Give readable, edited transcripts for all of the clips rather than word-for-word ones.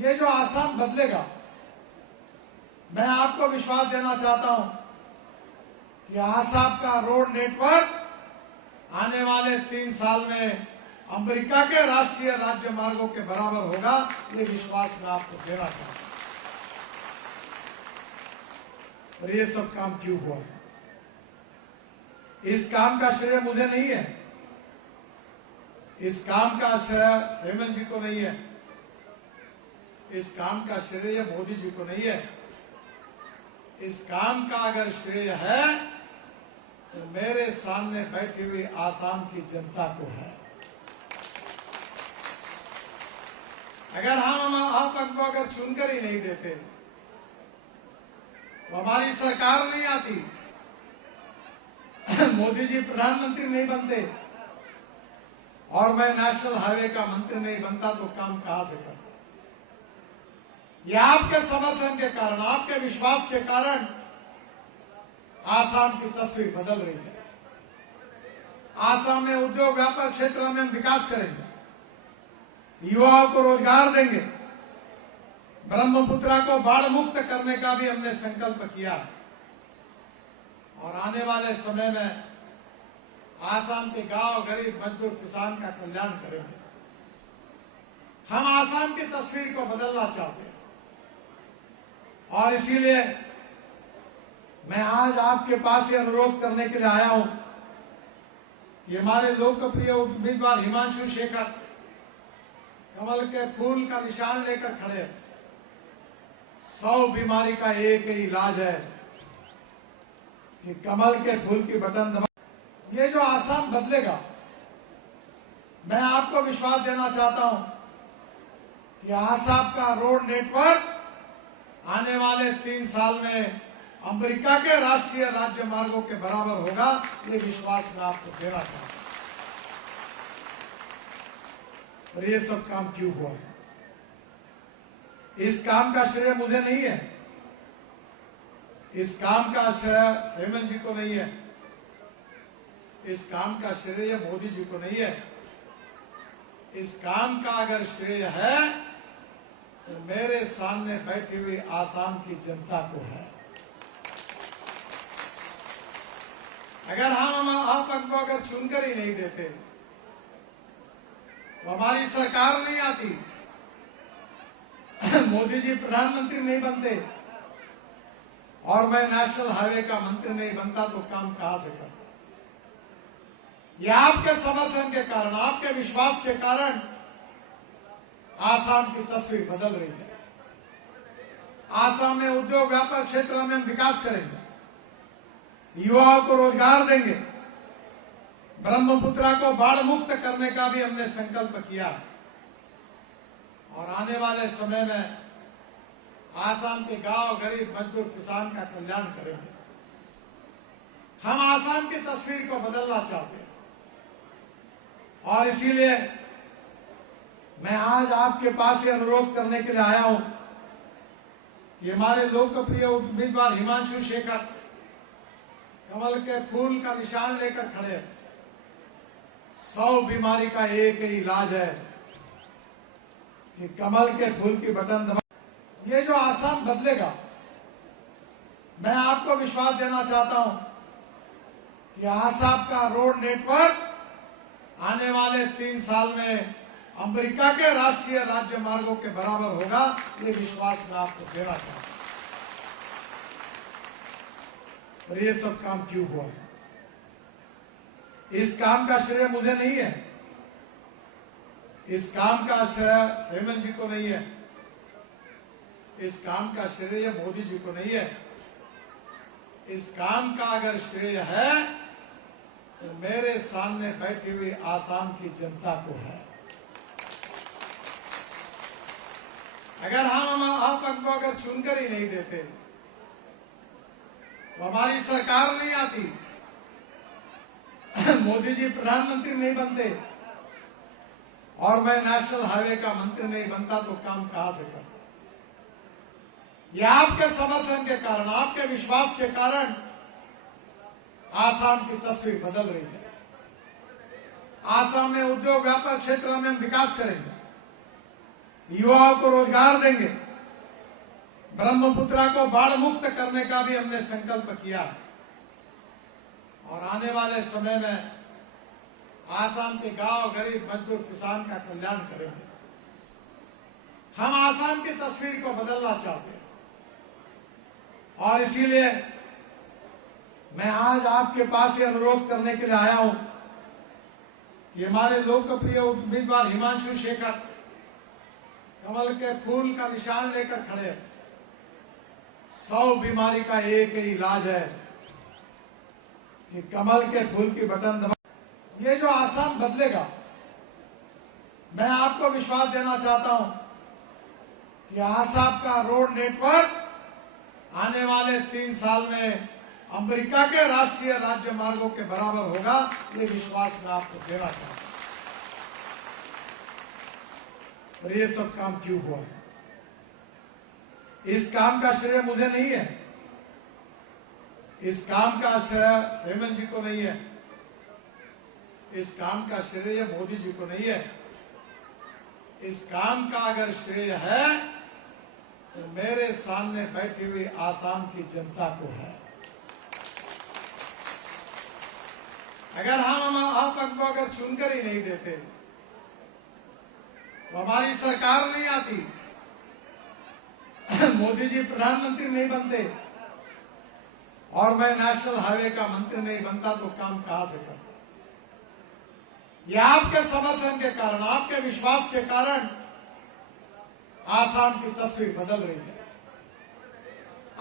ये जो आसाम बदलेगा, मैं आपको विश्वास देना चाहता हूं कि आसाम का रोड नेटवर्क आने वाले 3 साल में अमेरिका के राष्ट्रीय राज्य मार्गों के बराबर होगा। ये विश्वास मैं आपको देना चाहता हूं। और ये सब काम क्यों हुआ? इस काम का श्रेय मुझे नहीं है, इस काम का श्रेय हेमंत जी को नहीं है, इस काम का श्रेय मोदी जी को नहीं है। इस काम का अगर श्रेय है तो मेरे सामने बैठी हुई आसाम की जनता को है। अगर हम आप हमको अगर चुनकर ही नहीं देते तो हमारी सरकार नहीं आती, मोदी जी प्रधानमंत्री नहीं बनते और मैं नेशनल हाईवे का मंत्री नहीं बनता तो काम कहां से करता? ये आपके समर्थन के कारण, आपके विश्वास के कारण आसाम की तस्वीर बदल रही है। आसाम में उद्योग व्यापार क्षेत्र में हम विकास करेंगे, युवाओं को रोजगार देंगे, ब्रह्मपुत्रा को बाढ़ मुक्त करने का भी हमने संकल्प किया और आने वाले समय में आसाम के गांव, गरीब मजदूर किसान का कल्याण करेंगे। हम आसाम की तस्वीर को बदलना चाहते हैं और इसीलिए मैं आज आपके पास ये अनुरोध करने के लिए आया हूं कि हमारे लोकप्रिय उम्मीदवार हिमांशु शेखर कमल के फूल का निशान लेकर खड़े हैं। 100 बीमारी का एक ही इलाज है कि कमल के फूल की बटन दबा। ये जो आसाम बदलेगा, मैं आपको विश्वास देना चाहता हूं कि आसाम का रोड नेटवर्क आने वाले 3 साल में अमेरिका के राष्ट्रीय राज्य मार्गों के बराबर होगा। ये विश्वास मैं आपको देना चाहता हूं। और ये सब काम क्यों हुआ? इस काम का श्रेय मुझे नहीं है, इस काम का श्रेय हेमंत जी को नहीं है, इस काम का श्रेय मोदी जी को नहीं है। इस काम का अगर श्रेय है तो मेरे सामने बैठी हुई आसाम की जनता को है। अगर हम आप हमको अगर चुनकर ही नहीं देते तो हमारी सरकार नहीं आती, मोदी जी प्रधानमंत्री नहीं बनते और मैं नेशनल हाईवे का मंत्री नहीं बनता तो काम कहां से करता? ये आपके समर्थन के कारण, आपके विश्वास के कारण आसाम की तस्वीर बदल रही है। आसाम में उद्योग व्यापार क्षेत्र में हम विकास करेंगे, युवाओं को रोजगार देंगे, ब्रह्मपुत्रा को बाढ़ मुक्त करने का भी हमने संकल्प किया और आने वाले समय में आसाम के गांव, गरीब मजदूर किसान का कल्याण करेंगे। हम आसाम की तस्वीर को बदलना चाहते हैं और इसीलिए मैं आज आपके पास ये अनुरोध करने के लिए आया हूं कि हमारे लोकप्रिय उम्मीदवार हिमांशु शेखर कमल के फूल का निशान लेकर खड़े हैं। 100 बीमारी का एक ही इलाज है कि कमल के फूल की बटन दबा। ये जो आसाम बदलेगा, मैं आपको विश्वास देना चाहता हूं कि आसाम का रोड नेटवर्क आने वाले 3 साल में अमेरिका के राष्ट्रीय राज्य मार्गों के बराबर होगा। ये विश्वास मैं आपको देना चाहता हूं। और ये सब काम क्यों हुआ? इस काम का श्रेय मुझे नहीं है, इस काम का श्रेय हेमंत जी को नहीं है, इस काम का श्रेय मोदी जी को नहीं है। इस काम का अगर श्रेय है तो मेरे सामने बैठी हुई आसाम की जनता को है। अगर हम आप हमको अगर चुनकर ही नहीं देते तो हमारी सरकार नहीं आती, मोदी जी प्रधानमंत्री नहीं बनते और मैं नेशनल हाईवे का मंत्री नहीं बनता तो काम कहां से करता? ये आपके समर्थन के कारण, आपके विश्वास के कारण आसाम की तस्वीर बदल रही है। आसाम में उद्योग व्यापार क्षेत्र में हम विकास करेंगे, युवाओं को रोजगार देंगे, ब्रह्मपुत्रा को बाढ़ मुक्त करने का भी हमने संकल्प किया और आने वाले समय में आसाम के गांव, गरीब मजदूर किसान का कल्याण करेंगे। हम आसाम की तस्वीर को बदलना चाहते हैं और इसीलिए मैं आज आपके पास ये अनुरोध करने के लिए आया हूं कि हमारे लोकप्रिय उम्मीदवार हिमांशु शेखर कमल के फूल का निशान लेकर खड़े हैं। 100 बीमारी का एक ही इलाज है कि कमल के फूल की बटन दबा। ये जो आसाम बदलेगा, मैं आपको विश्वास देना चाहता हूं कि आसाम का रोड नेटवर्क आने वाले 3 साल में अमेरिका के राष्ट्रीय राज्य मार्गों के बराबर होगा। ये विश्वास मैं आपको देना चाहता हूं। और ये सब काम क्यों हुआ? इस काम का श्रेय मुझे नहीं है, इस काम का श्रेय हेमंत जी को नहीं है, इस काम का श्रेय मोदी जी को नहीं है। इस काम का अगर श्रेय है तो मेरे सामने बैठी हुई आसाम की जनता को है। अगर हम आप हमको अगर चुनकर ही नहीं देते तो हमारी सरकार नहीं आती, मोदी जी प्रधानमंत्री नहीं बनते और मैं नेशनल हाईवे का मंत्री नहीं बनता तो काम कहां से करता? ये आपके समर्थन के कारण, आपके विश्वास के कारण आसाम की तस्वीर बदल रही है।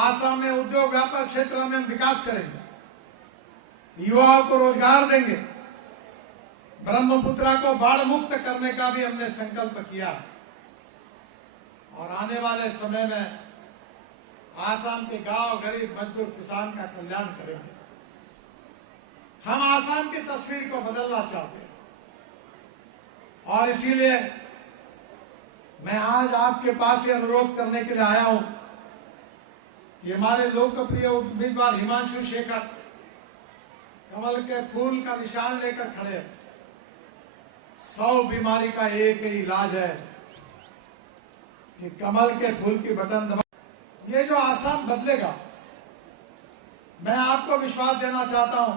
आसाम में उद्योग व्यापार क्षेत्र में हम विकास करेंगे, युवाओं को रोजगार देंगे, ब्रह्मपुत्रा को बाढ़ मुक्त करने का भी हमने संकल्प किया और आने वाले समय में आसाम के गांव, गरीब मजदूर किसान का कल्याण करेंगे। हम आसाम की तस्वीर को बदलना चाहते हैं और इसीलिए मैं आज आपके पास ये अनुरोध करने के लिए आया हूं कि हमारे लोकप्रिय उम्मीदवार हिमांशु शेखर कमल के फूल का निशान लेकर खड़े हैं। 100 बीमारी का एक ही इलाज है कि कमल के फूल की बटन दबा। ये जो आसाम बदलेगा, मैं आपको विश्वास देना चाहता हूं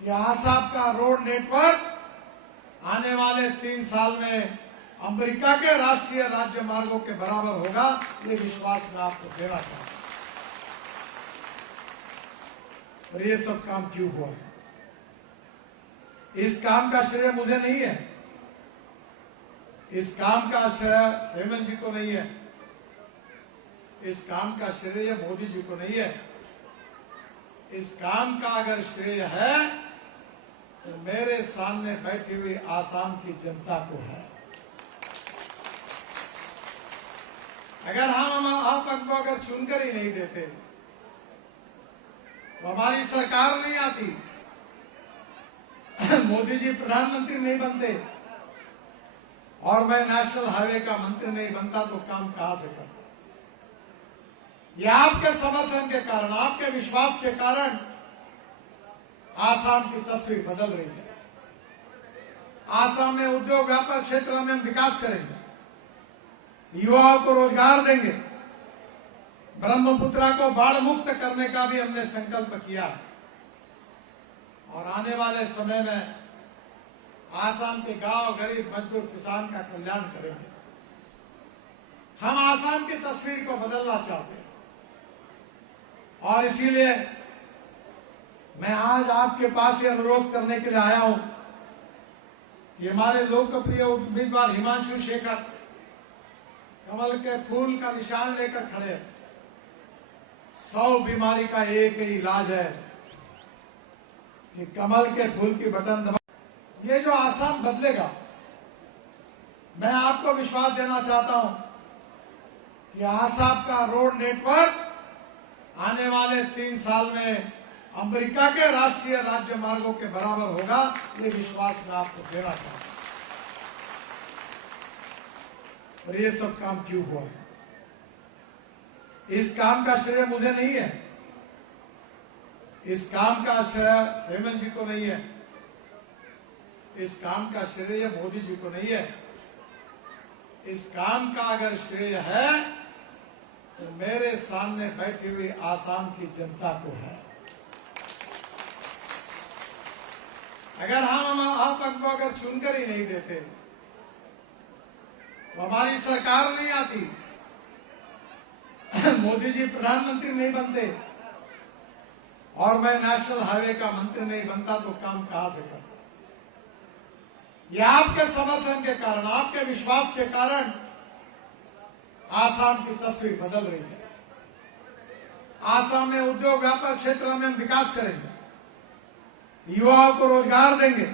कि आसाम का रोड नेटवर्क आने वाले 3 साल में अमेरिका के राष्ट्रीय राज्य मार्गों के बराबर होगा। ये विश्वास मैं आपको देना चाहता हूं। और ये सब काम क्यों हुआ? इस काम का श्रेय मुझे नहीं है, इस काम का श्रेय हेमंत जी को नहीं है, इस काम का श्रेय मोदी जी को नहीं है। इस काम का अगर श्रेय है तो मेरे सामने बैठी हुई आसाम की जनता को है। अगर हम आप हमको अगर चुनकर ही नहीं देते तो हमारी सरकार नहीं आती, मोदी जी प्रधानमंत्री नहीं बनते और मैं नेशनल हाईवे का मंत्री नहीं बनता तो काम कहां से करता? ये आपके समर्थन के कारण, आपके विश्वास के कारण आसाम की तस्वीर बदल रही है। आसाम में उद्योग व्यापार क्षेत्र में हम विकास करेंगे, युवाओं को रोजगार देंगे, ब्रह्मपुत्रा को बाढ़ मुक्त करने का भी हमने संकल्प किया और आने वाले समय में आसाम के गांव, गरीब मजदूर किसान का कल्याण करेंगे। हम आसाम की तस्वीर को बदलना चाहते हैं और इसीलिए मैं आज आपके पास ये अनुरोध करने के लिए आया हूं कि हमारे लोकप्रिय उम्मीदवार हिमांशु शेखर कमल के फूल का निशान लेकर खड़े हैं। 100 बीमारी का एक ही इलाज है कि कमल के फूल की बटन दबा। ये जो आसाम बदलेगा, मैं आपको विश्वास देना चाहता हूं कि आसाम का रोड नेटवर्क आने वाले 3 साल में अमेरिका के राष्ट्रीय राज्य मार्गों के बराबर होगा। ये विश्वास मैं आपको देना चाहता हूं। और ये सब काम क्यों हुआ? इस काम का श्रेय मुझे नहीं है, इस काम का श्रेय हेमंत जी को नहीं है, इस काम का श्रेय मोदी जी को नहीं है। इस काम का अगर श्रेय है तो मेरे सामने बैठी हुई आसाम की जनता को है। अगर हम आप को अगर चुनकर ही नहीं देते तो हमारी सरकार नहीं आती, मोदी जी प्रधानमंत्री नहीं बनते और मैं नेशनल हाईवे का मंत्री नहीं बनता तो काम कहां से करता। यह आपके समर्थन के कारण, आपके विश्वास के कारण आसाम की तस्वीर बदल रही है। आसाम में उद्योग व्यापार क्षेत्र में हम विकास करेंगे, युवाओं को रोजगार देंगे,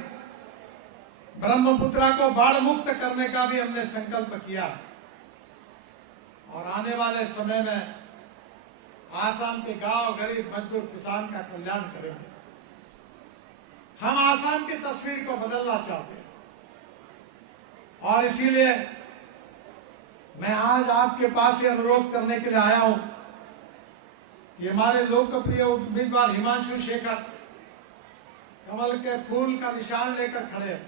ब्रह्मपुत्रा को बाढ़ मुक्त करने का भी हमने संकल्प किया और आने वाले समय में आसाम के गांव, गरीब, मजदूर, किसान का कल्याण करेंगे। हम आसाम की तस्वीर को बदलना चाहते हैं और इसीलिए मैं आज आपके पास ये अनुरोध करने के लिए आया हूं कि हमारे लोकप्रिय उम्मीदवार हिमांशु शेखर कमल के फूल का निशान लेकर खड़े हैं।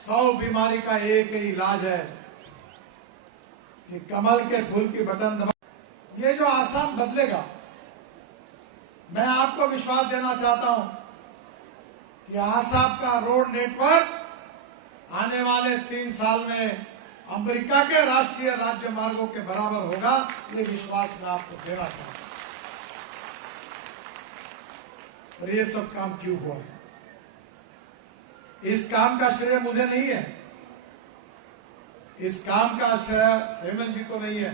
100 बीमारी का एक ही इलाज है कि कमल के फूल की बटन दबा। ये जो आसाम बदलेगा, मैं आपको विश्वास देना चाहता हूं कि आसाम का रोड नेटवर्क आने वाले 3 साल में अमेरिका के राष्ट्रीय राज्य मार्गों के बराबर होगा। ये विश्वास मैं आपको देना चाहता हूं। और ये सब काम क्यों हुआ? इस काम का श्रेय मुझे नहीं है, इस काम का श्रेय हेमंत जी को नहीं है,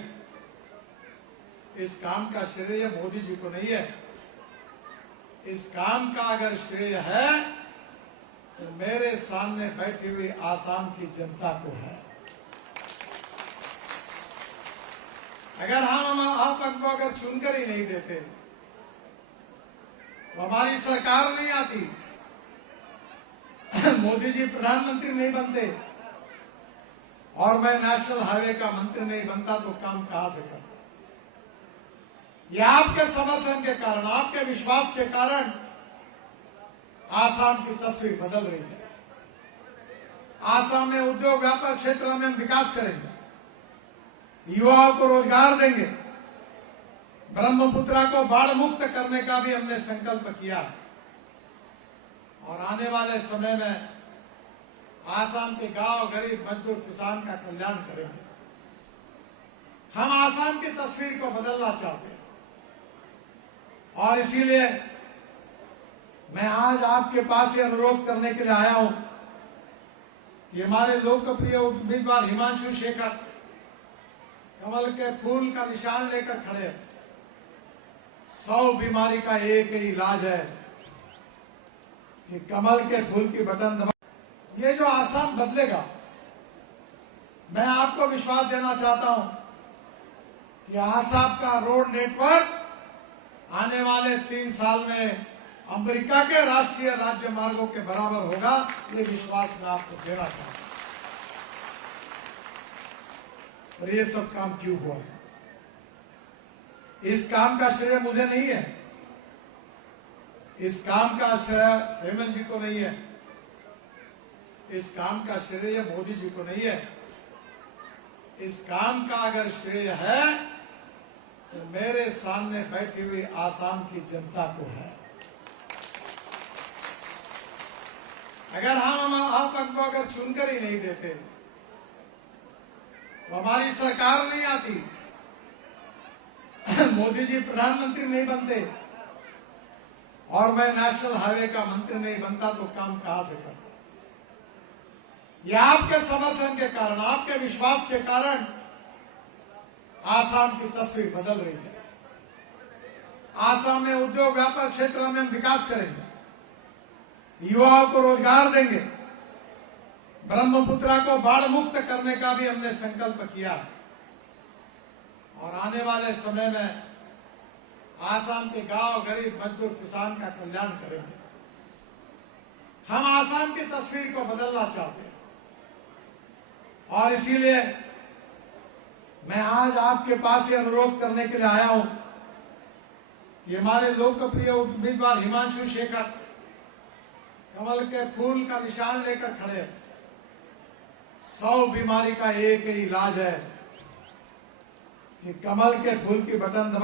इस काम का श्रेय मोदी जी को नहीं है। इस काम का अगर श्रेय है तो मेरे सामने बैठी हुई आसाम की जनता को है। अगर हम आप को अगर चुनकर ही नहीं देते तो हमारी सरकार नहीं आती, मोदी जी प्रधानमंत्री नहीं बनते और मैं नेशनल हाईवे का मंत्री नहीं बनता तो काम कहां से करता। यह आपके समर्थन के कारण, आपके विश्वास के कारण आसाम की तस्वीर बदल रही है। आसाम में उद्योग व्यापार क्षेत्र में हम विकास करेंगे, युवाओं को रोजगार देंगे, ब्रह्मपुत्रा को बाढ़ मुक्त करने का भी हमने संकल्प किया और आने वाले समय में आसाम के गांव, गरीब, मजदूर, किसान का कल्याण करेंगे। हम आसाम की तस्वीर को बदलना चाहते हैं और इसीलिए मैं आज आपके पास ये अनुरोध करने के लिए आया हूं कि हमारे लोकप्रिय उम्मीदवार हिमांशु शेखर कमल के फूल का निशान लेकर खड़े हैं। 100 बीमारी का एक ही इलाज है कि कमल के फूल की बटन दबा। ये जो आसाम बदलेगा, मैं आपको विश्वास देना चाहता हूं कि आसाम का रोड नेटवर्क आने वाले 3 साल में अमेरिका के राष्ट्रीय राज्य मार्गों के बराबर होगा। ये विश्वास मैं आपको देना चाहता हूं। और ये सब काम क्यों हुआ? इस काम का श्रेय मुझे नहीं है, इस काम का श्रेय हेमंत जी को नहीं है, इस काम का श्रेय मोदी जी को नहीं है। इस काम का अगर श्रेय है तो मेरे सामने बैठी हुई आसाम की जनता को है। अगर हम आप को अगर चुनकर ही नहीं देते तो हमारी सरकार नहीं आती, मोदी जी प्रधानमंत्री नहीं बनते और मैं नेशनल हाईवे का मंत्री नहीं बनता तो काम कहां से करता। यह आपके समर्थन के कारण, आपके विश्वास के कारण आसाम की तस्वीर बदल रही है। आसाम में उद्योग व्यापार क्षेत्र में हम विकास करेंगे, युवाओं को रोजगार देंगे, ब्रह्मपुत्रा को बाढ़ मुक्त करने का भी हमने संकल्प किया और आने वाले समय में आसाम के गांव, गरीब, मजदूर, किसान का कल्याण करेंगे। हम आसाम की तस्वीर को बदलना चाहते हैं और इसीलिए मैं आज आपके पास ये अनुरोध करने के लिए आया हूं कि हमारे लोकप्रिय उम्मीदवार हिमांशु शेखर कमल के फूल का निशान लेकर खड़े हैं। 100 बीमारी का एक ही इलाज है कि कमल के फूल की बटन दबा